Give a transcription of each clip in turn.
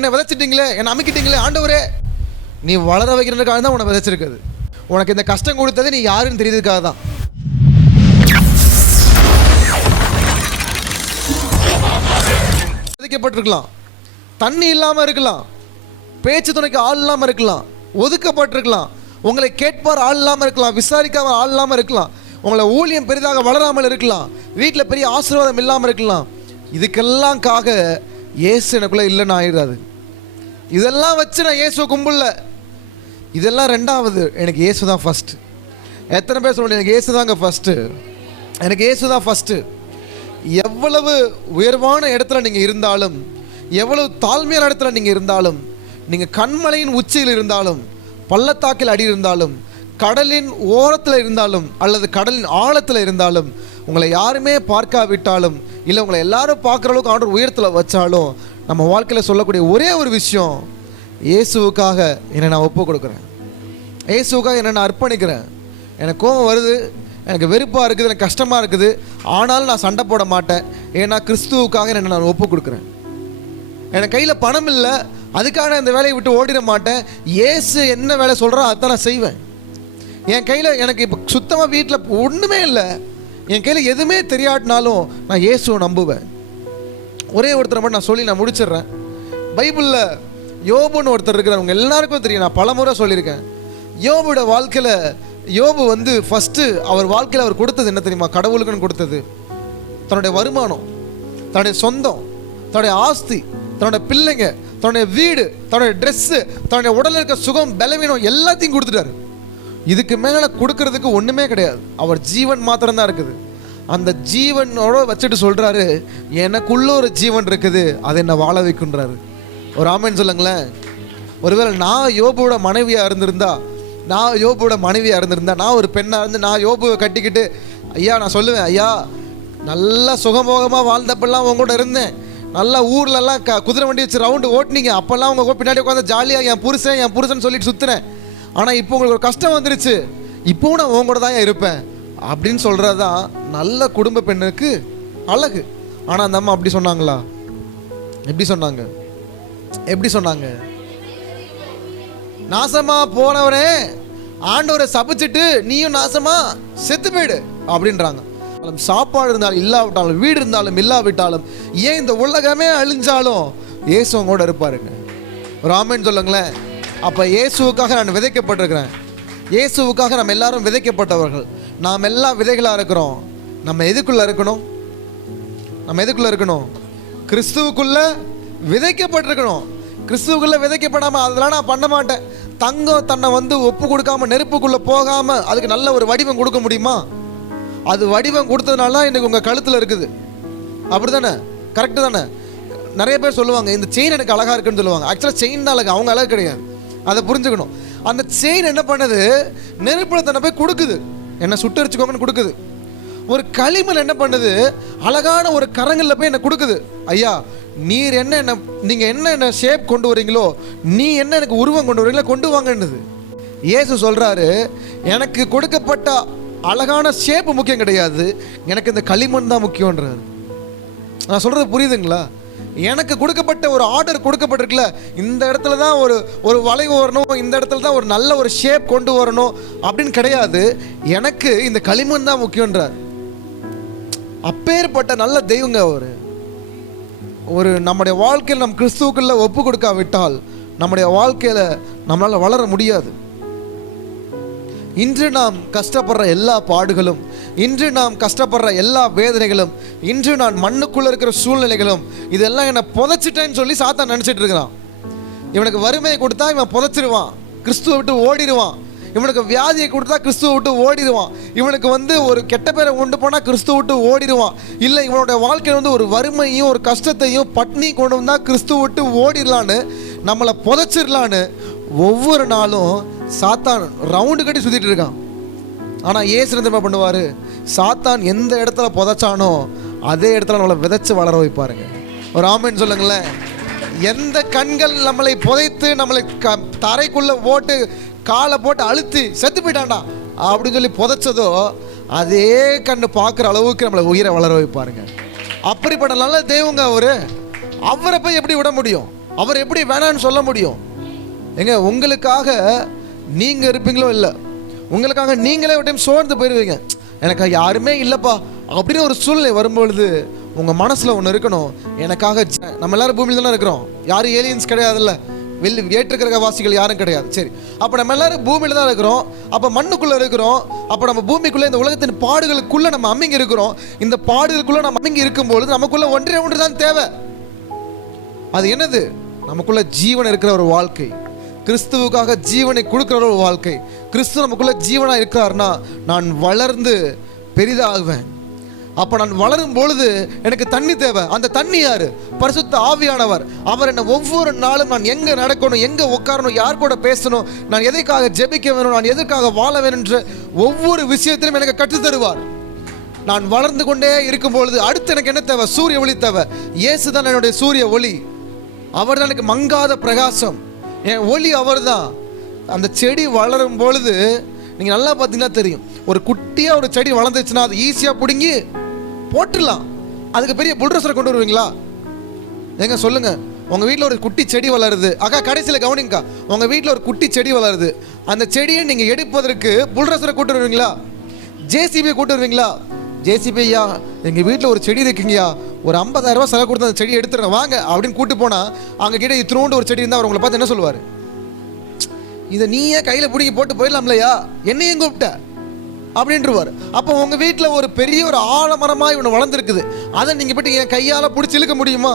என்னை விதைச்சிட்டீங்களே, என்னை அமைக்கிட்டீங்களே ஆண்டவரே. நீ வளர வைக்கிறதுக்காக தான் உன்னை விதைச்சிருக்குது. உனக்கு இந்த கஷ்டம் கொடுத்தது நீ யாருன்னு தெரியுறதுக்காக தான். விதைக்கப்பட்டிருக்கலாம், தண்ணி இல்லாமல் இருக்கலாம், பேச்சு துணைக்கு ஆள் இல்லாமல் இருக்கலாம், ஒதுக்கப்பட்டிருக்கலாம், உங்களை கேட்பார் ஆள் இல்லாமல் இருக்கலாம், விசாரிக்காம ஆள் இல்லாமல் இருக்கலாம், உங்களை ஊழியம் பெரிதாக வளராமல் இருக்கலாம், வீட்டில் பெரிய ஆசீர்வாதம் இல்லாமல் இருக்கலாம். இதுக்கெல்லாம்காக இயேசு எனக்குள்ளே இல்லைன்னு ஆயிடாது. இதெல்லாம் வச்சு நான் இயேசுவை கும்பிடல, இதெல்லாம் ரெண்டாவது. எனக்கு இயேசு தான் ஃபஸ்ட்டு. எத்தனை பேர் சொல்லுங்கள் எனக்கு இயேசு தாங்க ஃபஸ்ட்டு, எனக்கு இயேசு தான் ஃபஸ்ட்டு. எவ்வளவு உயர்வான இடத்துல நீங்கள் இருந்தாலும், எவ்வளவு தாழ்மையான இடத்துல நீங்கள் இருந்தாலும், நீங்கள் கண்மலையின் உச்சியில் இருந்தாலும், பள்ளத்தாக்கில் அடி இருந்தாலும், கடலின் ஓரத்தில் இருந்தாலும், அல்லது கடலின் ஆழத்தில் இருந்தாலும், உங்களை யாருமே பார்க்காவிட்டாலும், இல்லை உங்களை எல்லாரும் பார்க்குற அளவுக்கு ஆண்டவர் உயரத்தில் வச்சாலும், நம்ம வாழ்க்கையில் சொல்லக்கூடிய ஒரே ஒரு விஷயம், இயேசுவுக்காக என்னை நான் ஒப்பு கொடுக்குறேன், இயேசுவுக்காக என்னை நான் அர்ப்பணிக்கிறேன். எனக்கு கோபம் வருது, எனக்கு வெறுப்பாக இருக்குது, எனக்கு கஷ்டமாக இருக்குது, ஆனாலும் நான் சண்டை போட மாட்டேன். ஏன்னா கிறிஸ்துவுக்காக என்னை நான் ஒப்பு கொடுக்குறேன். எனக்கு கையில் பணம் இல்லை, அதுக்காக இந்த வேலையை விட்டு ஓடிட மாட்டேன். இயேசு என்ன வேலை சொல்கிறோ அதான் நான் செய்வேன். என் கையில் எனக்கு இப்போ சுத்தமாக வீட்டில் ஒன்றுமே இல்லை, என் கையில் எதுவுமே தெரியாட்டினாலும் நான் இயேசுவை நம்புவேன். ஒரே ஒருத்தரை மட்டும் நான் சொல்லி நான் முடிச்சிடுறேன். பைபிளில் யோபுன்னு ஒருத்தர் இருக்கிறார், அவங்க எல்லாருக்கும் தெரியும், நான் பல முறை சொல்லியிருக்கேன். யோபுவோட வாழ்க்கையில் யோபு வந்து ஃபஸ்ட்டு அவர் வாழ்க்கையில் அவர் கொடுத்தது என்ன தெரியுமா? கடவுளுக்குன்னு கொடுத்தது தன்னுடைய வருமானம், தன்னுடைய சொந்தம், தன்னுடைய ஆஸ்தி, தன்னுடைய பிள்ளைங்க, தன்னுடைய வீடு, தன்னுடைய ட்ரெஸ்ஸு, தன்னுடைய உடலில் இருக்க சுகம் பலவீனம் எல்லாத்தையும் கொடுத்துட்டாரு. இதுக்கு மேலே கொடுக்கறதுக்கு ஒன்றுமே கிடையாது. அவர் ஜீவன் மாத்திரம்தான் இருக்குது. அந்த ஜீவனோட வச்சுட்டு சொல்கிறாரு, எனக்குள்ள ஒரு ஜீவன் இருக்குது, அதை என்ன வாழ வைக்குன்றாரு. ஒரு ஆமேன்னு சொல்லுங்களேன். ஒருவேளை நான் யோபுவோட மனைவியாக இருந்திருந்தா, நான் ஒரு பெண்ணாக இருந்து நான் யோபுவை கட்டிக்கிட்டு, ஐயா நான் சொல்லுவேன், ஐயா நல்லா சுகமோகமாக வாழ்ந்தப்பெல்லாம் உங்க கூட இருந்தேன், நல்லா ஊர்லெல்லாம் குதிரை வண்டி வச்சு ரவுண்டு ஓட்டினீங்க, அப்போல்லாம் உங்கள் பின்னாடி உட்காந்து ஜாலியாக என் புருஷன் சொல்லிட்டு சுற்றுனேன். ஆனால் இப்போ உங்களுக்கு ஒரு கஷ்டம் வந்துருச்சு, இப்போவும் நான் உங்க கூட தான் இருப்பேன் அப்படின்னு சொல்கிறது தான் நல்ல குடும்ப பெண்ணுக்கு அழகு. ஆனால் அந்த அம்மா அப்படி சொன்னாங்களா? எப்படி சொன்னாங்க? நாசமா போனவரே ஆண்டவரை சபிச்சுட்டு நீயும் நாசமா செத்து போயிடு அப்படின்றாங்க. சாப்பாடு இருந்தாலும் இல்லாவிட்டாலும், வீடு இருந்தாலும் இல்லாவிட்டாலும், ஏன் இந்த உலகமே அழிஞ்சாலும் இயேசு கூட இருப்பாருங்க. ஒரு ஆமென் சொல்லுங்களேன். அப்போ இயேசுவுக்காக நான் விதைக்கப்பட்டிருக்கிறேன். இயேசுவுக்காக நம்ம எல்லாரும் விதைக்கப்பட்டவர்கள். நாம் எல்லாம் விதைகளாக இருக்கிறோம். நம்ம எதுக்குள்ளே இருக்கணும்? கிறிஸ்துவுக்குள்ளே விதைக்கப்பட்டிருக்கணும். கிறிஸ்துவுக்குள்ளே விதைக்கப்படாமல் அதெல்லாம் நான் பண்ண மாட்டேன். தங்கம் தன்னை வந்து ஒப்பு கொடுக்காமல், நெருப்புக்குள்ளே போகாமல் அதுக்கு நல்ல ஒரு வடிவம் கொடுக்க முடியுமா? அது வடிவம் கொடுத்ததுனால தான் இன்றைக்கி உங்கள் கழுத்தில் இருக்குது. அப்படி தானே? கரெக்டு தானே? நிறைய பேர் சொல்லுவாங்க, இந்த செயின் எனக்கு அழகாக இருக்குன்னு சொல்லுவாங்க. ஆக்சுவலாக செயின் தான் அழகு, அவங்க அழகு கிடையாது. அதை புரிஞ்சுக்கணும். அந்த செயின் என்ன பண்ணுது? நெருப்பில் தன்னை போய் கொடுக்குது, என்னை சுட்டரிச்சுக்கோங்கன்னு கொடுக்குது. ஒரு களிமண் என்ன பண்ணுது? அழகான ஒரு கரங்களில் போய் என்னை கொடுக்குது. ஐயா நீங்கள் என்ன ஷேப் கொண்டு வரீங்களோ, நீ என்ன எனக்கு உருவம் கொண்டு வரீங்களோ கொண்டு வாங்கன்னுது. இயேசு சொல்கிறாரு, எனக்கு கொடுக்கப்பட்ட அழகான ஷேப்பு முக்கியம் கிடையாது, எனக்கு இந்த களிமண் தான் முக்கியன்றாரு. நான் சொல்கிறது புரியுதுங்களா? எனக்கு கொடுக்கப்பட்ட ஒரு ஆர்டர் கொடுக்கப்பட்டிருக்குல்ல, இந்த இடத்துல தான் ஒரு வளைவு வரணும், இந்த இடத்துல தான் ஒரு நல்ல ஒரு ஷேப் கொண்டு வரணும் அப்படின்னு கிடையாது. எனக்கு இந்த களிமண் தான் முக்கியன்றார். அப்பேற்பட்ட நல்ல தெய்வங்க அவர். நம்முடைய வாழ்க்கையில் நம் கிறிஸ்துவுக்குள்ள ஒப்பு கொடுக்காவிட்டால் நம்முடைய வாழ்க்கையில் நம்மளால் வளர முடியாது. இன்று நாம் கஷ்டப்படுற எல்லா பாடுகளும், இன்று நாம் கஷ்டப்படுற எல்லா வேதனைகளும், இன்று நான் மண்ணுக்குள்ளே இருக்கிற சூழ்நிலைகளும், இதெல்லாம் என்னை புதைச்சிட்டேன்னு சொல்லி சாத்தான் நினச்சிட்டு இருக்கிறான். இவனுக்கு வறுமையை கொடுத்தா இவன் புதைச்சிருவான், கிறிஸ்துவை விட்டு ஓடிடுவான். இவனுக்கு வியாதியை கொடுத்தா கிறிஸ்துவை விட்டு ஓடிடுவான். இவனுக்கு வந்து ஒரு கெட்ட பேரை கொண்டு போனால் கிறிஸ்துவை விட்டு ஓடிடுவான். இல்லை, இவனுடைய வாழ்க்கையில் ஒரு வறுமையும் ஒரு கஷ்டத்தையும் பட்னி கொண்டு வந்தால் கிறிஸ்துவை விட்டு ஓடிடலான்னு, நம்மளை புதைச்சிடலான்னு ஒவ்வொரு நாளும் சாத்தான் ரவுண்டு கட்டி சுற்றிட்டு இருக்கான். ஆனால் இயேசு என்ன பண்ணுவார்? சாத்தான் எந்த இடத்துல புதைச்சானோ அதே இடத்துல நம்மளை விதைச்சு வளர வைப்பாருங்க. ஒரு ஆமென் சொல்லுங்களேன். எந்த கண்கள் நம்மளை புதைத்து நம்மளை தரைக்குள்ளே போட்டு காலை போட்டு அழுத்தி செத்து போயிட்டான்டா அப்படின்னு சொல்லி புதைச்சதோ, அதே கண்ணு பார்க்குற அளவுக்கு நம்மளை உயிரை வளர வைப்பாருங்க. அப்படிப்பட்ட நல்ல தெய்வங்க அவரை போய் எப்படி விட முடியும்? அவர் எப்படி வேணான்னு சொல்ல முடியும்? எங்க உங்களுக்காக நீங்க இருப்பீங்களோ இல்லை, உங்களுக்காக நீங்களே ஒரு டைம் சோர்ந்து போயிருவீங்க. எனக்கு யாருமே இல்லைப்பா அப்படின்னு ஒரு சூழ்நிலை வரும்பொழுது உங்கள் மனசில் ஒன்று இருக்கணும், எனக்காக. நம்ம எல்லாரும் பூமியில் தானே இருக்கிறோம், யாரும் ஏலியன்ஸ் கிடையாதுல்ல, ஏற்றுக்கிற வாசிகள் யாரும் கிடையாது. சரி, அப்போ நம்ம எல்லாரும் பூமியில் தான் இருக்கிறோம், அப்போ மண்ணுக்குள்ளே இருக்கிறோம். அப்போ நம்ம பூமிக்குள்ளே இந்த உலகத்தின் பாடுகளுக்குள்ளே நம்ம அம்மிங்க இருக்கிறோம். இந்த பாடுகளுக்குள்ளே நம்ம அம்மிங்க இருக்கும்பொழுது நமக்குள்ளே ஒன்று தான் தேவை. அது என்னது? நமக்குள்ள ஜீவன் இருக்கிற ஒரு வாழ்க்கை, கிறிஸ்துவுக்காக ஜீவனை கொடுக்கிற ஒரு வாழ்க்கை. கிறிஸ்து நமக்குள்ள ஜீவனா இருக்கிறார்னா நான் வளர்ந்து பெரிதாகுவேன். அப்ப நான் வளரும் பொழுது எனக்கு தண்ணி தேவை. அந்த தண்ணி யாரு? பரிசுத்த ஆவியானவர். அவர் என்ன ஒவ்வொரு நாளும் நான் எங்க நடக்கணும், எங்க உட்காரணும், யார் கூட பேசணும், நான் எதற்காக ஜெபிக்க வேணும், நான் எதற்காக வாழ வேணும் என்ற ஒவ்வொரு விஷயத்திலும் எனக்கு கற்றுத் தருவார். நான் வளர்ந்து கொண்டே இருக்கும் பொழுது அடுத்து எனக்கு என்ன தேவை? சூரிய ஒளி தேவை. இயேசு தான் என்னுடைய சூரிய ஒளி. அவர் தான் எனக்கு மங்காத பிரகாசம். என் ஒளி அவர் தான். அந்த செடி வளரும் பொழுது நீங்கள் நல்லா பார்த்தீங்கன்னா தெரியும், ஒரு குட்டியாக ஒரு செடி வளர்ந்துச்சுன்னா அது ஈஸியாக பிடுங்கி போட்டுடலாம். அதுக்கு பெரிய புல்டோசரை கொண்டு வருவீங்களா? எங்க சொல்லுங்க. உங்கள் வீட்டில் ஒரு குட்டி செடி வளருது, அக்கா கடைசியில் கவனிங்கக்கா, உங்கள் வீட்டில் ஒரு குட்டி செடி வளருது. அந்த செடியை நீங்கள் எடுப்பதற்கு புல்டோசரை கூட்டு வருவீங்களா? ஜேசிபியை கூட்டு வருவீங்களா? ஜேசிபி ஐயா, எங்கள் வீட்டில் ஒரு செடி இருக்குங்கய்யா, ஒரு 50,000 ரூபா செலவு கொடுத்து அந்த செடி எடுத்துறேன் வாங்க அப்படின்னு கூட்டு போனால் அவங்க கிட்ட இத்தினோண்டு ஒரு செடி இருந்தால் அவர் உங்களை பார்த்து என்ன சொல்லுவார்? இதை நீயே கையில் பிடிங்கி போட்டு போயிடலாம்லையா, என்னையும் கூப்பிட்ட அப்படின்றவார். அப்போ உங்கள் வீட்டில் ஒரு பெரிய ஒரு ஆலமரமாக ஒன்று வளர்ந்துருக்குது, அதை நீங்கள் போய்ட்டு என் கையால் பிடிச்சி இழுக்க முடியுமா?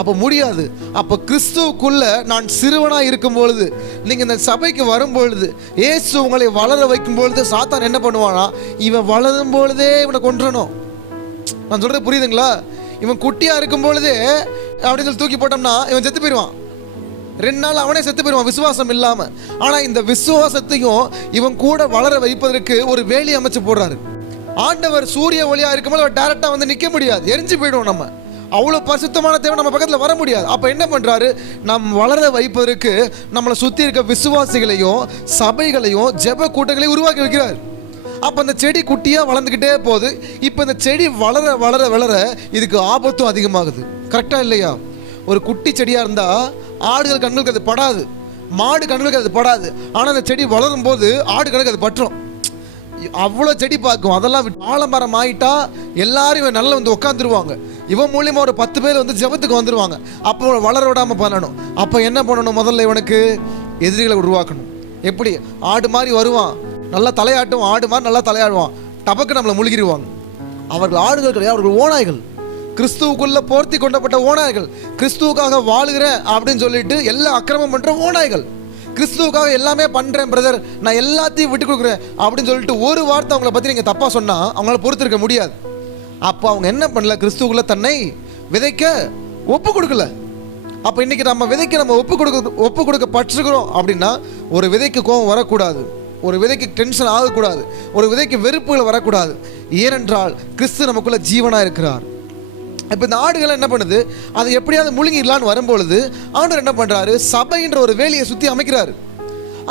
அப்போ முடியாது. அப்போ கிறிஸ்துவுக்குள்ள நான் சிறுவனாக இருக்கும் பொழுது, நீங்கள் இந்த சபைக்கு வரும்பொழுது, இயேசு உங்களை வளர வைக்கும் பொழுது சாத்தான் என்ன பண்ணுவானா, இவன் வளரும் பொழுதே இவனை கொன்றணும். நான் சொல்கிறது புரியுதுங்களா? இவன் குட்டியாக இருக்கும் பொழுதே அப்படின்னு சொல்லி தூக்கி போட்டோம்னா இவன் செத்து போயிடுவான். 2 நாள் அவனே செத்து போயிடுவான் விசுவாசம் இல்லாமல். ஆனால் இந்த விசுவாசத்தையும் இவன் கூட வளர வைப்பதற்கு ஒரு வேலி அமைச்சு போடுறாரு ஆண்டவர். சூரிய ஒளியாக இருக்கும்போது அவர் டைரக்டாக வந்து நிற்க முடியாது, எரிஞ்சு போயிடுவோம். நம்ம அவ்வளோ பரிசுத்தமான தேவை நம்ம பக்கத்தில் வர முடியாது. அப்போ என்ன பண்ணுறாரு? நம் வளர வைப்பதற்கு நம்மளை சுற்றி இருக்க விசுவாசிகளையும் சபைகளையும் ஜெப கூட்டங்களையும் உருவாக்கி வைக்கிறார். அப்போ அந்த செடி குட்டியாக வளர்ந்துக்கிட்டே போகுது. இப்போ இந்த செடி வளர வளர வளர இதுக்கு ஆபத்தும் அதிகமாகுது. கரெக்டாக இல்லையா? ஒரு குட்டி செடியாக இருந்தால் ஆடுகள் கண்களுக்கு அது படாது, மாடு கண்களுக்கு அது படாது. ஆனால் அந்த செடி வளரும் போது ஆடு கணக்கு அது பற்றும். அவ்வளோ செடி பார்க்கும். அதெல்லாம் ஆலமரம் ஆகிட்டா எல்லாரும் இவன் நல்லா வந்து உட்காந்துருவாங்க. இவன் மூலியமாக ஒரு 10 பேர் வந்து ஜெபத்துக்கு வந்துடுவாங்க. அப்போ வளர விடாமல் பண்ணணும். அப்போ என்ன பண்ணணும்? முதல்ல இவனுக்கு எதிரிகளை உருவாக்கணும். எப்படி? ஆடு மாதிரி வருவான், நல்லா தலையாட்டும், ஆடு மாதிரி நல்லா தலையாடுவான், டபக்கு நம்மளை முழுகிடுவாங்க. அவர்கள் ஆடுகள் கிடையாது, அவர்கள் ஓநாய்கள். கிறிஸ்துவுக்குள்ள போர்த்தி கொண்டப்பட்ட ஓநாய்கள். கிறிஸ்துவுக்காக வாழுகிறேன் அப்படின்னு சொல்லிட்டு எல்லாம் அக்கிரமம் பண்ணுற ஓநாய்கள். கிறிஸ்துவுக்காக எல்லாமே பண்ணுறேன் பிரதர், நான் எல்லாத்தையும் விட்டு கொடுக்குறேன் அப்படின்னு சொல்லிட்டு ஒரு வார்த்தை அவங்கள பற்றி நீங்கள் தப்பாக சொன்னால் அவங்களால பொறுத்திருக்க முடியாது. அப்போ அவங்க என்ன பண்ணல? கிறிஸ்துவுக்குள்ள தன்னை விதைக்க ஒப்பு கொடுக்கல. அப்போ இன்னைக்கு நம்ம விதைக்க நம்ம ஒப்பு கொடுக்க பற்றுக்கிறோம் அப்படின்னா ஒரு விதைக்கு கோபம் வரக்கூடாது, ஒரு விதைக்கு டென்ஷன் ஆகக்கூடாது, ஒரு விதைக்கு வெறுப்புகள் வரக்கூடாது. ஏனென்றால் கிறிஸ்து நமக்குள்ள ஜீவனாக இருக்கிறார். இப்போ இந்த ஆடுகள் என்ன பண்ணுது? அதை எப்படியாவது முழுங்கிடலான்னு வரும்பொழுது ஆண்டவர் என்ன பண்ணுறாரு? சபைன்ற ஒரு வேலையை சுற்றி அமைக்கிறாரு.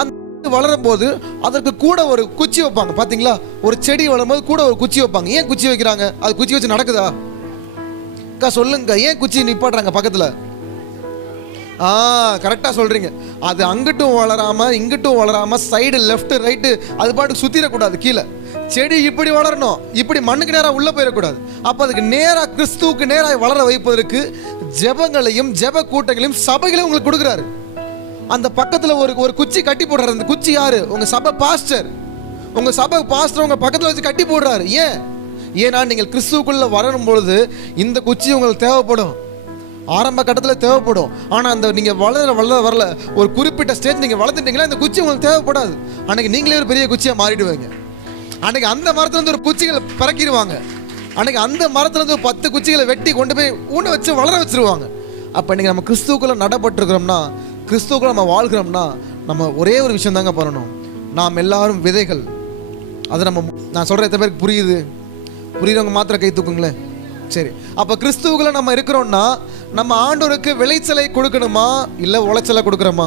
அந்த வளரும் போது அதற்கு கூட ஒரு குச்சி வைப்பாங்க. பார்த்தீங்களா? ஒரு செடி வளரும்போது கூட ஒரு குச்சி வைப்பாங்க. ஏன் குச்சி வைக்கிறாங்க? அது குச்சி வச்சு நடக்குதா? அக்கா சொல்லுங்க, ஏன் குச்சி நிப்பாட்டுறாங்க பக்கத்தில்? கரெக்டாக சொல்கிறீங்க. அது அங்கிட்டும் வளராமல் இங்கிட்டும் வளராமல் சைடு லெஃப்ட் ரைட்டு அது பாட்டுக்கு சுற்றிடக்கூடாது. கீழே செடி இப்படி வளரணும், இப்படி மண்ணுக்கு நேராக உள்ளே போயிடக்கூடாது. அப்போ அதுக்கு நேராக கிறிஸ்துவுக்கு நேராக வளர வைப்பதற்கு ஜெபங்களையும் ஜெப கூட்டங்களையும் சபைகளையும் உங்களுக்கு கொடுக்குறாரு. அந்த பக்கத்தில் ஒரு குச்சி கட்டி போடுறாரு. அந்த குச்சி யாரு? உங்கள் சபை பாஸ்டர். உங்கள் சபை பாஸ்டர் உங்கள் பக்கத்தில் வச்சு கட்டி போடுறாரு. ஏன்னா நீங்கள் கிறிஸ்துவுக்குள்ளே வரணும் பொழுது இந்த குச்சி உங்களுக்கு தேவைப்படும், ஆரம்ப கட்டத்தில் தேவைப்படும். ஆனால் அந்த நீங்கள் வரல ஒரு குறிப்பிட்ட ஸ்டேஜ் நீங்கள் வளர்த்துட்டீங்களா இந்த குச்சி உங்களுக்கு தேவைப்படாது. அன்றைக்கி நீங்களே ஒரு பெரிய குச்சியாக மாறிடுவீங்க. அன்றைக்கி அந்த மரத்துலேருந்து ஒரு குச்சிகளை பறக்கிடுவாங்க. அன்றைக்கி அந்த மரத்துலேருந்து ஒரு 10 குச்சிகளை வெட்டி கொண்டு போய் ஊன வச்சு வளர வச்சுருவாங்க. அப்போ இன்றைக்கி நம்ம கிறிஸ்துவுக்குள்ளே நடப்பட்டுருக்கிறோம்னா, கிறிஸ்துவுக்குள்ளே நம்ம வாழ்கிறோம்னா நம்ம ஒரே ஒரு விஷயம் தாங்க பண்ணணும். நாம் எல்லாரும் விதைகள். அதை நான் சொல்கிற எத்தனை பேருக்கு புரியுறவங்க மாத்திரம் கை தூக்குங்களேன். சரி, அப்போ கிறிஸ்துவுக்குள்ளே நம்ம இருக்கிறோம்னா நம்ம ஆண்டவருக்கு விளைச்சலை கொடுக்கணுமா இல்லை உளைச்சலை கொடுக்குறோமா?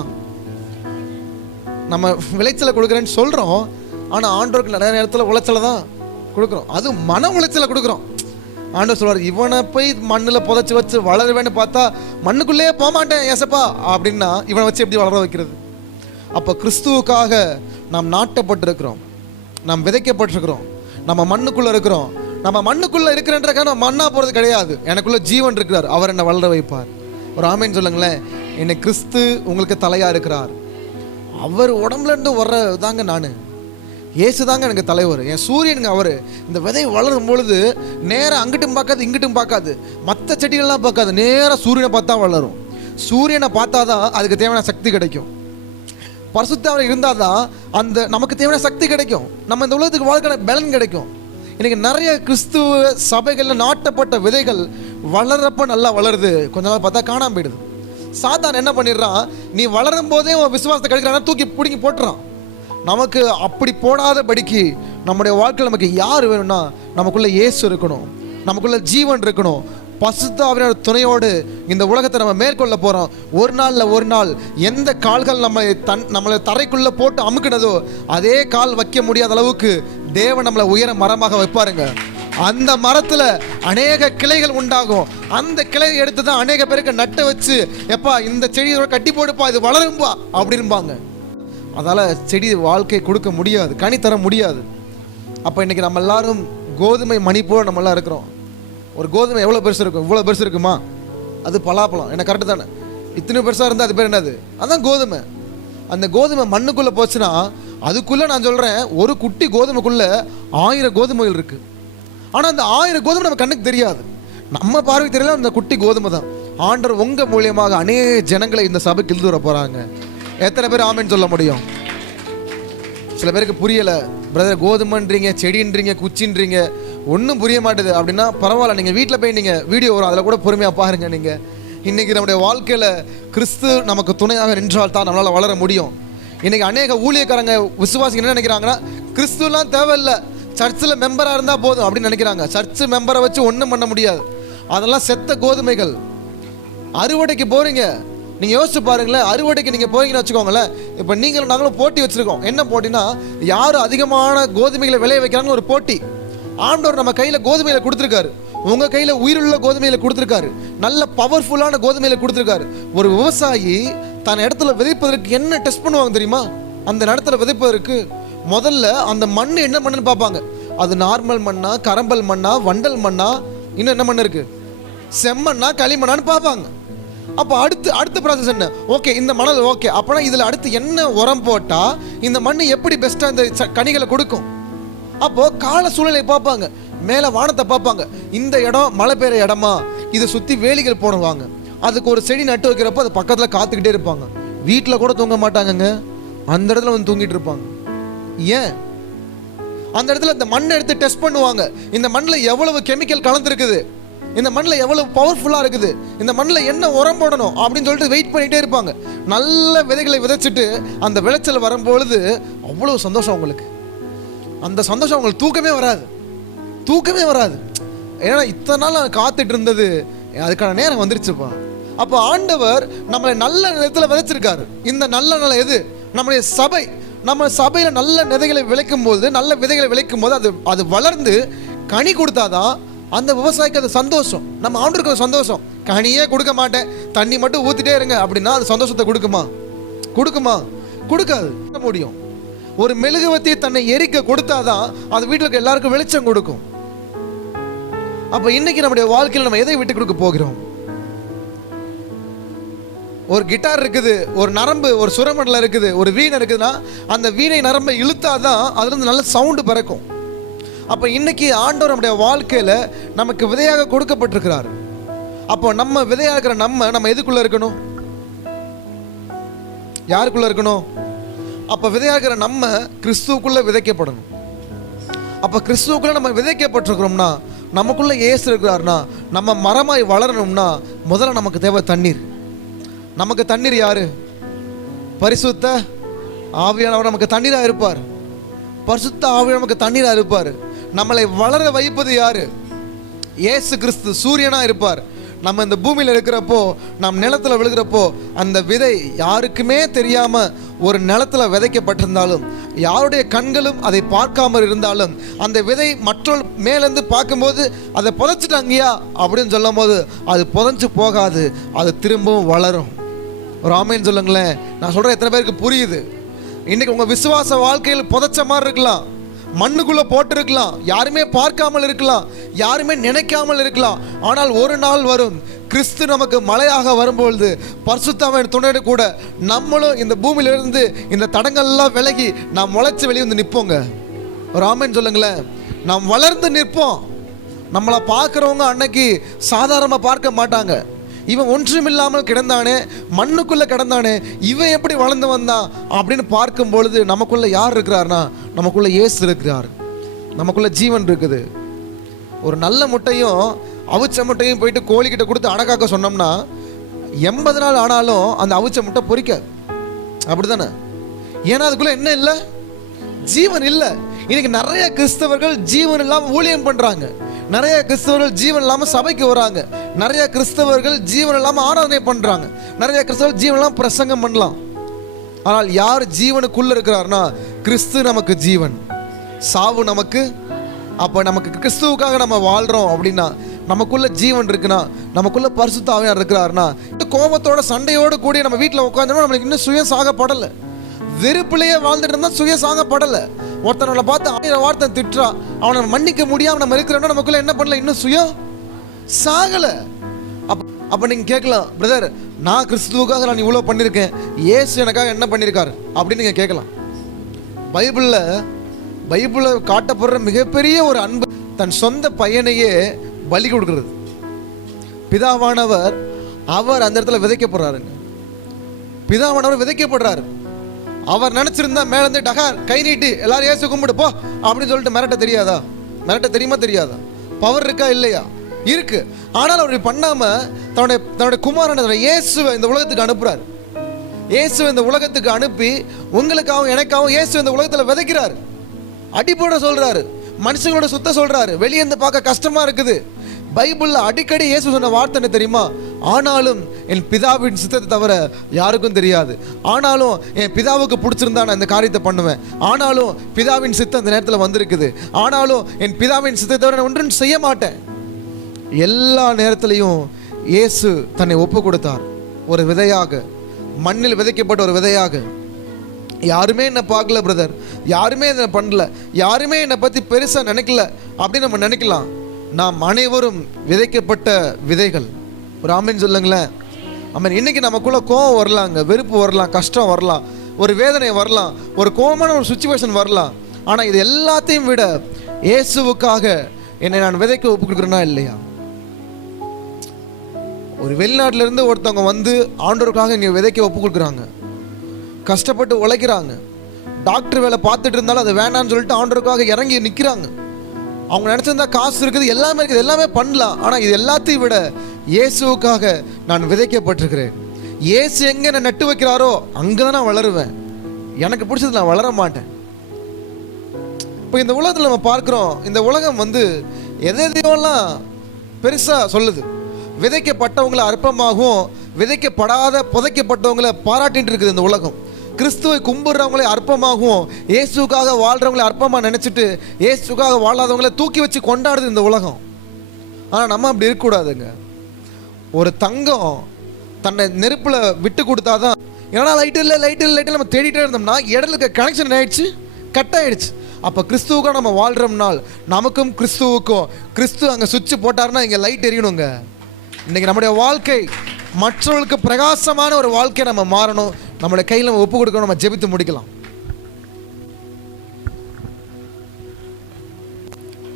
நம்ம விளைச்சலை கொடுக்குறேன்னு சொல்கிறோம், ஆனால் ஆண்டவருக்கு நிறைய நேரத்தில் உளைச்சலை தான் கொடுக்குறோம். அது மன உளைச்சலை கொடுக்குறோம். ஆண்டவர் சொல்வார், இவனை போய் மண்ணில் புதைச்சி வச்சு வளருவேன்னு பார்த்தா மண்ணுக்குள்ளேயே போக மாட்டேன் ஏசப்பா அப்படின்னா இவனை வச்சு எப்படி வளர வைக்கிறது? அப்போ கிறிஸ்துவுக்காக நாம் நாட்டப்பட்டிருக்கிறோம், நாம் விதைக்கப்பட்டிருக்கிறோம், நம்ம மண்ணுக்குள்ளே இருக்கிறோம். நம்ம மண்ணுக்குள்ளே இருக்கிறன்றக்காக நம்ம மண்ணாக போகிறது கிடையாது. எனக்குள்ளே ஜீவன் இருக்கிறார், அவர் என்னை வளர வைப்பார். ஒரு ஆமேன்னு சொல்லுங்களேன். என்னை கிறிஸ்து உங்களுக்கு தலையாக இருக்கிறார். அவர் உடம்புலேருந்து வர்ற தாங்க நான், ஏசு தாங்க எனக்கு தலைவர், என் சூரியனுங்க அவர். இந்த விதை வளரும் பொழுது நேராக அங்கிட்டும் பார்க்காது இங்கிட்டும் பார்க்காது, மற்ற செடிகள்லாம் பார்க்காது, நேராக சூரியனை பார்த்தா வளரும். சூரியனை பார்த்தா தான் அதுக்கு தேவையான சக்தி கிடைக்கும். பரிசுத்தவர் இருந்தால் தான் அந்த நமக்கு தேவையான சக்தி கிடைக்கும், நம்ம இந்த உலகத்துக்கு வாழ்க்கை பலன் கிடைக்கும். இன்றைக்கி நிறைய கிறிஸ்துவ சபைகளில் நாட்டப்பட்ட விதைகள் வளர்றப்ப நல்லா வளருது, கொஞ்ச நாள் பார்த்தா காணாமல் போயிடுது. சாத்தான் என்ன பண்ணிடுறான், நீ வளரும் போதே உன் விசுவாசத்தை கிடைக்கிறான், தூக்கி பிடிங்கி போட்டுறான். நமக்கு அப்படி போடாதபடிக்கு நம்முடைய வாழ்க்கையில் நமக்கு யார் வேணும்னா நமக்குள்ளே இயேசு இருக்கணும், நமக்குள்ளே ஜீவன் இருக்கணும். பரிசுத்த ஆவியானவர் துணையோடு இந்த உலகத்தை நம்ம மேற்கொள்ள போகிறோம். ஒரு நாளில் ஒரு நாள் எந்த கால்கள் நம்மளை தரைக்குள்ளே போட்டு அமுக்கினதோ அதே கால் வைக்க முடியாத அளவுக்கு தேவன் நம்மளை உயர மரமாக வைப்பாருங்க. அந்த மரத்தில் அநேக கிளைகள் உண்டாகும். அந்த கிளையை எடுத்து தான் அநேக பேருக்கு நட்டை வச்சு, எப்பா இந்த செடியோட கட்டி போடுப்பா, இது வளரும்பா அப்படின்பாங்க. அதால் செடி வாழ்க்கை கொடுக்க முடியாது, கனி தர முடியாது. அப்போ இன்றைக்கி நம்ம எல்லாரும் கோதுமை மணி போல் நம்மளாம் இருக்கிறோம். ஒரு கோதுமை எவ்வளோ பெருசு இருக்கும்? இவ்வளோ பெருசு இருக்குமா? அது பலாப்பழம், என்ன கரெக்டு தானே? இத்தனை பெருசாக இருந்தால் அது பேர் என்னது? அதுதான் கோதுமை. அந்த கோதுமை மண்ணுக்குள்ளே போச்சுன்னா அதுக்குள்ளே நான் சொல்கிறேன், ஒரு குட்டி கோதுமைக்குள்ளே 1000 கோதுமைகள் இருக்குது. ஆனால் அந்த 1000 கோதுமை நம்ம கண்ணுக்கு தெரியாது, நம்ம பார்வை தெரியல, அந்த குட்டி கோதுமை தான். ஆண்டவர் உங்கள் மூலியமாக அநேக ஜனங்களை இந்த சபைக்கு இழுத்து வர போகிறாங்க. எத்தனை பேர் ஆமேன்னு சொல்ல முடியும்? சில பேருக்கு புரியலை, பிரதர் கோதுமைன்றீங்க, செடின்றீங்க, குச்சின்றீங்க, ஒன்றும் புரிய மாட்டேது அப்படின்னா பரவாயில்ல, நீங்கள் வீட்டில் போய் நீங்கள் வீடியோ வரும் அதில் கூட பொறுமையாக பாருங்கள். நீங்கள் இன்றைக்கி நம்முடைய வாழ்க்கையில் கிறிஸ்து நமக்கு துணையாக நின்றால் தான் நம்மளால் வளர முடியும். இன்றைக்கி அநேக ஊழியக்காரங்க விசுவாசிங்க என்ன நினைக்கிறாங்கன்னா, கிறிஸ்துலாம் தேவையில்லை, சர்ச்சில் மெம்பராக இருந்தால் போதும் அப்படின்னு நினைக்கிறாங்க. சர்ச்சு மெம்பரை வச்சு ஒன்றும் பண்ண முடியாது, அதெல்லாம் செத்த கோதுமைகள். அறுவடைக்கு போகிறீங்க, நீங்கள் யோசிச்சு பாருங்களேன். அறுவடைக்கு நீங்கள் போறீங்கன்னு வச்சுக்கோங்களேன். இப்போ நீங்களும் நாங்களும் போட்டி வச்சுருக்கோம். என்ன போட்டினா, யார் அதிகமான கோதுமைகளை விளைய வைக்கிறாங்கன்னு ஒரு போட்டி. ஆண்டவர் நம்ம கையில் கோதுமையில கொடுத்துருக்காரு, உங்கள் கையில் உயிருள்ள கோதுமையில கொடுத்துருக்காரு, நல்ல பவர்ஃபுல்லான கோதுமையில கொடுத்துருக்காரு. ஒரு விவசாயி தன் இடத்துல விதைப்பதற்கு என்ன டெஸ்ட் பண்ணுவாங்க தெரியுமா? அந்த இடத்துல விதைப்பதற்கு முதல்ல அந்த மண் என்ன மண்ணுன்னு பார்ப்பாங்க. அது நார்மல் மண்ணா, கரம்பல் மண்ணா, வண்டல் மண்ணா, இன்னும் என்ன மண் இருக்குது, செம்மண்ணா, களிமண்ணான்னு பார்ப்பாங்க. அப்போ அடுத்த ப்ராசஸ் என்ன? ஓகே, இந்த மணல் ஓகே, அப்போனா இதில் அடுத்து என்ன உரம் போட்டால் இந்த மண் எப்படி பெஸ்ட்டாக இந்த கனிகளை கொடுக்கும்? அப்போது கால சூழ்நிலை பார்ப்பாங்க, மேலே வானத்தை பார்ப்பாங்க. இந்த இடம் மழை பெய்கிற இடமா, இதை சுற்றி வேலிகள் போடுவாங்க. அதுக்கு ஒரு செடி நட்டு வைக்கிறப்போ அது பக்கத்தில் காத்துக்கிட்டே இருப்பாங்க. வீட்டில் கூட தூங்க மாட்டாங்கங்க, அந்த இடத்துல வந்து தூங்கிட்டு இருப்பாங்க. ஏன்? அந்த இடத்துல இந்த மண்ணை எடுத்து டெஸ்ட் பண்ணுவாங்க. இந்த மண்ணில் எவ்வளவு கெமிக்கல் கலந்துருக்குது, இந்த மண்ணில் எவ்வளவு பவர்ஃபுல்லாக இருக்குது, இந்த மண்ணில் என்ன உரம் போடணும் அப்படின்னு சொல்லிட்டு வெயிட் பண்ணிகிட்டே இருப்பாங்க. நல்ல விதைகளை விதைச்சிட்டு அந்த விளைச்சல் வரும்பொழுது அவ்வளோ சந்தோஷம் அவங்களுக்கு. அந்த சந்தோஷம் அவங்களுக்கு தூக்கமே வராது. ஏன்னா இத்தனை நாள் நான் காத்துட்டு இருந்தது, அதுக்கான நேரம் வந்துருச்சுப்பா. அப்போ ஆண்டவர் நம்மளை நல்ல நிலத்தில் விதைச்சிருக்காரு. இந்த நல்ல நிலம் எது? நம்முடைய சபை. நம்ம சபையில் நல்ல விதைகளை விளைக்கும் போது அது வளர்ந்து கனி கொடுத்தாதான் அந்த விவசாயிக்கு அது சந்தோஷம். நம்ம ஆண்டவருக்கு அது சந்தோஷம். கனியே கொடுக்க மாட்டேன், தண்ணி மட்டும் ஊற்றிட்டே இருங்க அப்படின்னா அது சந்தோஷத்தை கொடுக்குமா? கொடுக்காது. முடியும். ஒரு மெழுகுவர்த்தியை தன்னை எரிக்க கொடுத்தாதான் அது வீட்டில் இருக்க எல்லாருக்கும் வெளிச்சம் கொடுக்கும். அப்போ இன்னைக்கு நம்முடைய வாழ்க்கையில் நம்ம எதை விட்டு கொடுக்க போகிறோம்? ஒரு கிட்டார் இருக்குது, ஒரு நரம்பு, ஒரு சுரமண்டலம் இருக்குது, ஒரு வீணை இருக்குதுன்னா அந்த வீணை நரம்பை இழுத்தாதான் அதுலேருந்து நல்ல சவுண்டு பிறக்கும். அப்போ இன்னைக்கு ஆண்டவர் நம்முடைய வாழ்க்கையில் நமக்கு விதையாக கொடுக்கப்பட்டிருக்கிறார். அப்போ நம்ம விதையாக இருக்கிற நம்ம எதுக்குள்ளே இருக்கணும்? யாருக்குள்ளே இருக்கணும்? அப்போ விதையாக இருக்கிற நம்ம கிறிஸ்துவுக்குள்ளே விதைக்கப்படணும். அப்போ கிறிஸ்துவுக்குள்ளே நம்ம விதைக்கப்பட்டிருக்கிறோம்னா, நமக்குள்ளே இயேசு இருக்கிறார்னா, நம்ம மரமாய் வளரணும்னா முதல்ல நமக்கு தேவை தண்ணீர். நமக்கு தண்ணீர் யாரு? பரிசுத்த ஆவியானவர் நமக்கு தண்ணீராக இருப்பார். பரிசுத்த ஆவியானவர் நமக்கு தண்ணீராக இருப்பார். நம்மளை வளர வைப்பது யாரு? இயேசு கிறிஸ்து சூரியனாக இருப்பார். நம்ம இந்த பூமியில் இருக்கிறப்போ, நம் நிலத்தில் விழுகிறப்போ, அந்த விதை யாருக்குமே தெரியாமல் ஒரு நிலத்தில் விதைக்கப்பட்டிருந்தாலும் யாருடைய கண்களும் அதை பார்க்காமல் இருந்தாலும் அந்த விதை மற்றொரு மேலேருந்து பார்க்கும்போது அதை புதைச்சிட்டாங்கயா அப்படின்னு சொல்லும் போது அது புதைஞ்சு போகாது, அது திரும்பவும் வளரும். ஒரு ஆமேன்னு சொல்லுங்களேன். நான் சொல்கிறேன், எத்தனை பேருக்கு புரியுது? இன்றைக்கி உங்கள் விசுவாச வாழ்க்கையில் புதைச்ச மாதிரி இருக்கலாம், மண்ணுக்குள்ளே போட்டிருக்கலாம், யாருமே பார்க்காமல் இருக்கலாம், யாருமே நினைக்காமல் இருக்கலாம். ஆனால் ஒரு நாள் வரும், கிறிஸ்து நமக்கு மழையாக வரும்பொழுது பரிசுத்தவாவின் துணையோடு கூட நம்மளும் இந்த பூமியிலிருந்து இந்த தடங்கள்லாம் விலகி நாம் முளைச்சி வெளியே வந்து நிற்போங்க. ஒரு ஆமேன்னு சொல்லுங்களேன். நாம் வளர்ந்து நிற்போம். நம்மளை பார்க்குறவங்க அன்னைக்கு சாதாரணமாக பார்க்க மாட்டாங்க. இவன் ஒன்றுமில்லாமல் கிடந்தானே, மண்ணுக்குள்ளே கிடந்தானே, இவன் எப்படி வளர்ந்து வந்தான் அப்படின்னு பார்க்கும் பொழுது நமக்குள்ளே யார் இருக்கிறார்னா நமக்குள்ளே இயேசு இருக்கிறார், நமக்குள்ளே ஜீவன் இருக்குது. ஒரு நல்ல முட்டையும் அவிச்ச முட்டையும் போயிட்டு கோழிக்கிட்ட கொடுத்து அடக்காக்க சொன்னோம்னா 80 நாள் ஆனாலும் அந்த அவிச்ச முட்டை பொரிக்காது, அப்படி தானே? ஏன்னா அதுக்குள்ளே என்ன இல்லை? ஜீவன் இல்லை. இன்னைக்கு நிறைய கிறிஸ்தவர்கள் ஜீவன் இல்லாமல் ஊழியம் பண்ணுறாங்க, நிறைய கிறிஸ்தவர்கள் ஜீவன் இல்லாமல் சபைக்கு வராங்க, நிறைய கிறிஸ்தவர்கள் ஜீவன் இல்லாமல் ஆராதனை பண்ணுறாங்க, நிறைய கிறிஸ்தவர்கள் ஜீவன் இல்லாமல் பிரசங்கம் பண்ணலாம். ஆனால் யார் ஜீவனுக்குள்ளே இருக்கிறார்னா கிறிஸ்து நமக்கு ஜீவன், சாவு நமக்கு. அப்போ நமக்கு கிறிஸ்துவுக்காக நம்ம வாழ்கிறோம் அப்படின்னா, நமக்குள்ள ஜீவன் இருக்குன்னா, நமக்குள்ள பரிசுத்த ஆவியானவர் இருக்கிறாருன்னா, இந்த கோபத்தோட சண்டையோடு கூடி நம்ம வீட்டில் உட்காந்தோம்னா நம்மளுக்கு இன்னும் சுய சாகப்படலை. வெறுப்பிலேயே வாழ்ந்துட்டு இருந்தால் சுய சாகப்படலை. ஒருத்தனை பார்த்து 1000 வார்த்தை திட்டுறா, அவனை மன்னிக்க முடியாமல் நம்ம இருக்கிறோம்னா நமக்குள்ள என்ன பண்ணல, இன்னும் சுயம் சாகலை. அப்போ நீங்கள் கேட்கலாம், பிரதர் நான் கிறிஸ்துவுக்காக நான் இவ்வளோ பண்ணியிருக்கேன், இயேசு எனக்காக என்ன பண்ணியிருக்காரு அப்படின்னு நீங்கள் கேட்கலாம். பைபிளில் காட்டப்படுற மிகப்பெரிய ஒரு அன்பு தன் சொந்த பையனையே பலி கொடுக்கிறது. பிதாவானவர் அவர் அந்த இடத்துல விதைக்கப்படுறாருங்க. பிதாவானவர் விதைக்கப்படுறாரு. அவர் நினைச்சிருந்தா மேலேருந்து டகார் கை நீட்டி எல்லாரும் இயேசு கும்பிடு போ அப்படின்னு சொல்லிட்டு மிரட்ட தெரியாதா? மிரட்ட தெரியுமா தெரியாதா? பவர் இருக்கா இல்லையா? இருக்கு. ஆனால் அவர் பண்ணாம தன்னுடைய குமாரனை இயேசுவை இந்த உலகத்துக்கு அனுப்புறாரு. இயேசுவை இந்த உலகத்துக்கு அனுப்பி உங்களுக்காகவும் எனக்காகவும் இயேசு இந்த உலகத்தில் விதைக்கிறாரு. அடிப்போட சொல்றாரு, மனுஷங்களோட சுத்த சொல்றாரு, வெளியே இருந்து பார்க்க கஷ்டமா இருக்குது. பைபிள்ல அடிக்கடி இயேசு சொன்ன வார்த்தை என்ன தெரியுமா? ஆனாலும் என் பிதாவின் சித்தத்தை தவிர யாருக்கும் தெரியாது. ஆனாலும் என் பிதாவுக்கு பிடிச்சிருந்தா நான் இந்த காரியத்தை பண்ணுவேன். ஆனாலும் பிதாவின் சித்தம் இந்த நேரத்தில் வந்திருக்குது. ஆனாலும் என் பிதாவின் சித்தத்தை தவிர நான் ஒன்றும் செய்ய மாட்டேன். எல்லா நேரத்திலையும் இயேசு தன்னை ஒப்பு கொடுத்தார். ஒரு விதையாக, மண்ணில் விதைக்கப்பட்ட ஒரு விதையாக. யாருமே என்னை பார்க்கல பிரதர், யாருமே என்னை பண்ணல, யாருமே என்னை பற்றி பெருசாக நினைக்கல அப்படின்னு நம்ம நினைக்கலாம். நாம் அனைவரும் விதைக்கப்பட்ட விதைகள். ஒரு ஆமீன் சொல்லுங்களேன். ஆமீன். இன்னைக்கு நமக்குள்ள கோபம் வரலாங்க, வெறுப்பு வரலாம், கஷ்டம் வரலாம், ஒரு வேதனை வரலாம், ஒரு கோபமான ஒரு சுச்சுவேஷன் வரலாம். ஆனால் இது எல்லாத்தையும் விட இயேசுவுக்காக என்னை நான் விதைக்க ஒப்பு கொடுக்குறேன்னா இல்லையா? ஒரு வெளிநாட்டிலேருந்து ஒருத்தவங்க வந்து ஆண்டவருக்காக இங்கே விதைக்க ஒப்பு கொடுக்குறாங்க, கஷ்டப்பட்டு உழைக்கிறாங்க, டாக்டர் வேலை பார்த்துட்டு இருந்தாலும் அதை வேணான்னு சொல்லிட்டு ஆண்டவருக்காக இறங்கி நிற்கிறாங்க. அவங்க நினச்சிருந்தா காசு இருக்குது, எல்லாமே இருக்குது, எல்லாமே பண்ணலாம். ஆனால் இது எல்லாத்தையும் விட இயேசுவுக்காக நான் விதைக்கப்பட்டிருக்கிறேன். இயேசு எங்கே நான் நட்டு வைக்கிறாரோ அங்கே தான் நான் வளருவேன். எனக்கு பிடிச்சது நான் வளர மாட்டேன். இப்போ இந்த உலகத்தில் நம்ம பார்க்குறோம், இந்த உலகம் வந்து எதையோலாம் பெருசாக சொல்லுது. விதைக்கப்பட்டவங்களை அற்பமாகவும் விதைக்கப்படாத புதைக்கப்பட்டவங்களை பாராட்டிட்டு இருக்குது இந்த உலகம். கிறிஸ்துவை கும்பிடுறவங்களே அற்பமாகவும் இயேசுக்காக வாழ்கிறவங்களே அற்பமாக நினச்சிட்டு இயேசுக்காக வாழாதவங்கள தூக்கி வச்சு கொண்டாடுது இந்த உலகம். ஆனால் நம்ம அப்படி இருக்கக்கூடாதுங்க. ஒரு தங்கம் தன்னை நெருப்பில் விட்டு கொடுத்தாதான், ஏன்னா லைட்டு நம்ம தேடிட்டே இருந்தோம்னா இடையில இருக்க கனெக்ஷன் ஆயிடுச்சு, கட் ஆயிடுச்சு. அப்போ கிறிஸ்துவுக்காக நம்ம வாழ்கிறோம்னால் நமக்கும் கிறிஸ்துவுக்கும், கிறிஸ்து அங்கே சுவிட்ச் போட்டாருன்னா இங்கே லைட் எரியணுங்க. இன்றைக்கி நம்முடைய வாழ்க்கை மற்றவர்களுக்கு பிரகாசமான ஒரு வாழ்க்கையை நம்ம மாறணும். நம்மளுடைய கையில் நம்ம ஒப்பு கொடுக்கணும். நம்ம ஜெபித்து முடிக்கலாம்.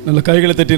நல்ல கைகளை தட்டி